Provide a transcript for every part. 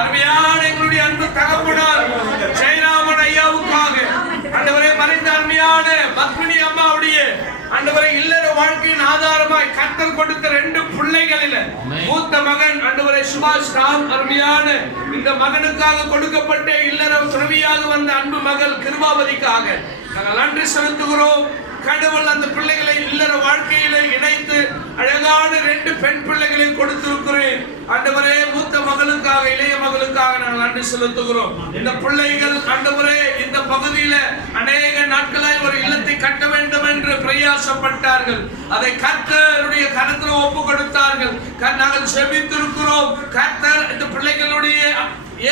அருமையான எங்களுடைய அன்பு தகப்பனார் ஜெயராமன் ஐயாவுக்காக ஆண்டவரே, மறைந்த அருமையான பத்மினி அம்மாவுடைய ஆண்டவரே இல்லற வாழ்க்கையின் ஆதாரமாய் கர்த்தர் கொடுத்த 2 பிள்ளைகளில் மூத்த மகன் ஆண்டவரே சுபாஷ் ராம், அருமையான இந்த மகனுக்காக கொடுக்கப்பட்ட இல்லற துறவியாக வந்த அன்பு மகள் கிருபாவதிக்காக நாங்கள் நன்றி செலுத்துகிறோம். கடவுள் அந்த பிள்ளைகளை இல்லற வாழ்க்கையில இணைத்து அழகான 2 பெண் பிள்ளைகளை கொடுத்திருக்கிறேன். ஆண்டவரே, மூத்த மகளுக்காக இளைய மகளுக்காக நாங்கள் நன்றி செலுத்துகிறோம். இந்த பிள்ளைகள் ஆண்டவரே இந்த பகுதியில அநேக நாட்களாய் ஒரு இல்லத்தை கட்ட வேண்டும் என்று பிரயாசப்பட்டார்கள். அதை கர்த்தருடைய கரத்தில் ஒப்பு கொடுத்தார்கள். நாங்கள் செபித்திருக்கிறோம். கர்த்தர் இந்த பிள்ளைகளுடைய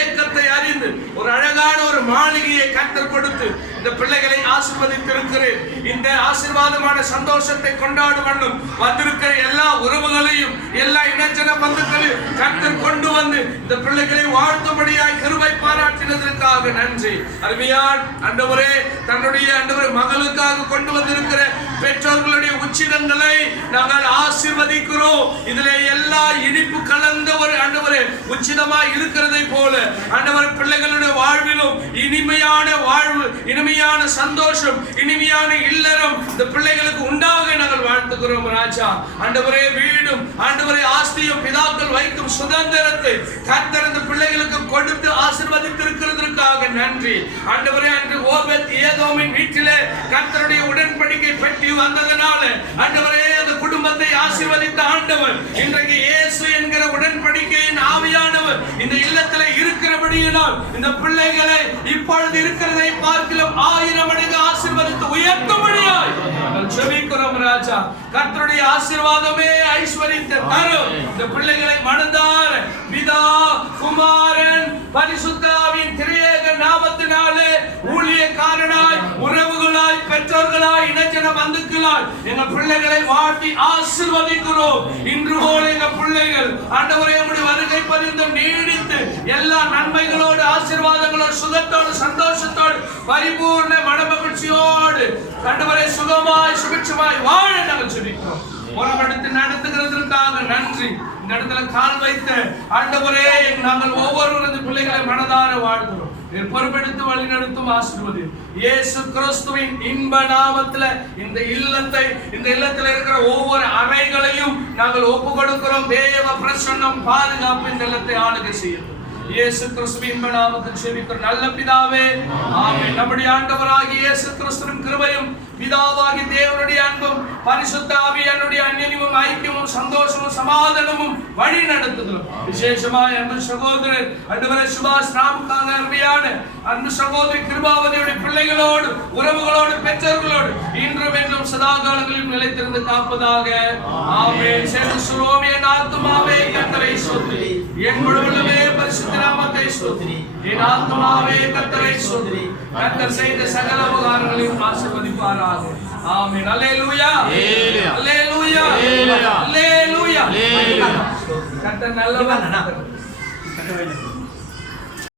ஏக்கத்தை அறிந்து ஒரு அழகான ஒரு மாளிகையை கர்த்தர் கொடுத்து இந்த பிள்ளைகளை ஆசீர்வதித்திருக்கிறேன். இந்த ஆசீர்வாதமான சந்தோஷத்தை கொண்டாடும் வண்ணம் வந்திருக்கிற எல்லா உறவுகளையும் எல்லா இனஜன பந்துக்களையும் கர்த்தர் கொண்டு வந்து இந்த பிள்ளைகளை வாழ்த்தும்படியாய் கிருபை பாராட்டினதற்காக நன்றி. அருமையான் ஆண்டவரே, தன்னுடைய ஆண்டவரே மகளுக்காக கொண்டு வந்திருக்கிற பெற்றோர்களுடைய உச்சிதங்களை நாங்கள் ஆசீர்வதிக்கிறோம். இதிலே எல்லா இனிப்பு கலந்த ஒரு ஆண்டவரே உச்சிதமாய் இருக்கிறதை போல ஆண்டவர் பிள்ளைகளுடைய வாழ்விலும் இனிமையான வாழ்வு, இனிமையான சந்தோஷம், இனிமையான இல்லறம் இந்த பிள்ளைகளுக்கு உண்டாக நாங்கள் வாழ்த்துகிறோம் ராஜா. ஆண்டவரே, வீடும் ஆண்டவரே ஆஸ்தியும் பிதாக்கள் வைக்கும் சுதந்திரத்தை கர்த்தர் இந்த பிள்ளைகளுக்கு கொடுத்து ஆசீர்வதித்திருக்கிறதற்காக நன்றி. ஆண்டவரே, அன்று ஓபேத் ஏதோமின் வீட்டிலே கர்த்தருடைய உடன்படிக்கை பெட்டி வந்ததனால ஆண்டவரே அந்த குடும்பத்தை ஆசீர்வதித்த ஆண்டவர் இன்றைக்கு இயேசு என்கிற உடன்படிக்கையின் ஆவியானவர் இந்த இல்லத்திலே இருக்கிறபடியினால் இந்த பிள்ளைகளை இப்பொழுது இருக்கிறதை பார்க்கலாம் 1000 மடங்கு ஆசீர்வதித்து உயர்த்தும்படியாய் ஜெபிக்கிறோம் ராஜா. கர்த்தருடைய ஆசீர்வாதமே ஐஸ்வரியத்தை தரும். இந்த பிள்ளைகளை மனதார பிதா குமாரன் பரிசுத்த ஆவியின் திரியேக நாமத்தினாலே ஊழியக்காரனாய் உறவுகளாய் பெற்றோர்களாய் இனஜன பந்துக்களாய் எங்கள் பிள்ளைகளை வாழ்த்தி ஆசீர்வதிக்கிறோம். இன்று போல எங்கள் பிள்ளைகள் ஆண்டவரே உம்முடைய வருகை பரியந்தம் நீடித்து எல்லா நன்மைகளோடு ஆசீர்வாதங்களோடு சுகத்தோடு சந்தோஷத்தோடு பரிபூர்ண மனமகிழ்ச்சியோடு ஆண்டவரே சுகமாய் சுபிட்சமாய் வாழ நாங்கள் ஜெபிக்கிறோம். பொறுப்பெடுத்து நடத்துகிறதற்காக நன்றி. இந்த இடத்துல கால் வைத்த ஆண்டவரே நாங்கள் ஒவ்வொருவரது பிள்ளைகளை மனதார வாழ்கிறோம். பொறுப்பெடுத்து வழி நடத்தும் ஆசீர்வதி இயேசு கிறிஸ்துவின் இன்ப நாமத்துல இந்த இல்லத்தில் இருக்கிற ஒவ்வொரு அறைகளையும் நாங்கள் ஒப்பு கொடுக்கிறோம். தேவ பிரசன்னம் பாதுகாப்பு இந்த இல்லத்தை ஆளுகை செய்யும். இயேசு கிறிஸ்துவின் இன்ப நாமத்தில் ஜெபிக்கிறோம் நல்ல பிதாவே, ஆமென். நம்முடைய ஆண்டவராகிய இயேசு கிறிஸ்துவின் கிருபையும் பிதாவாகிய தேவனுடைய அன்பும் பரிசுத்த ஆவியானுடைய அந்யோன்யமும் ஐக்கியமும் சந்தோஷமும் சமாதானமும் வழி நடத்துதலும் விசேஷமாய் அன்பு சகோதரர் ஆண்டவரே சுபாஷ் ராமுக்காக அருமையான அன்பு சகோதரி கிருபாவதியுடைய பிள்ளைகளோடு உறவுகளோடு பெற்றோர்களோடு இன்றும் என்றும் சதா காலங்களிலும் நிலைத்திருந்து காப்பதாக. ஆமென். சேர்ந்து சுரோமே என் ஆத்துமாவே கர்த்தரை ஸ்தோத்திரி, என் முழுவதுமே பரிசுத்த நாமத்தை ஸ்தோத்திரி. என் ஆத்துமாவே கர்த்தரை ஸ்தோத்திரி, கர்த்தர் செய்த சகல உபகாரங்களையும் ஆசீர்வதிப்பாராக. ஆமென். அல்லேலூயா, அல்லேலூயா, அல்லேலூயா. கர்த்தர் நல்லவர்.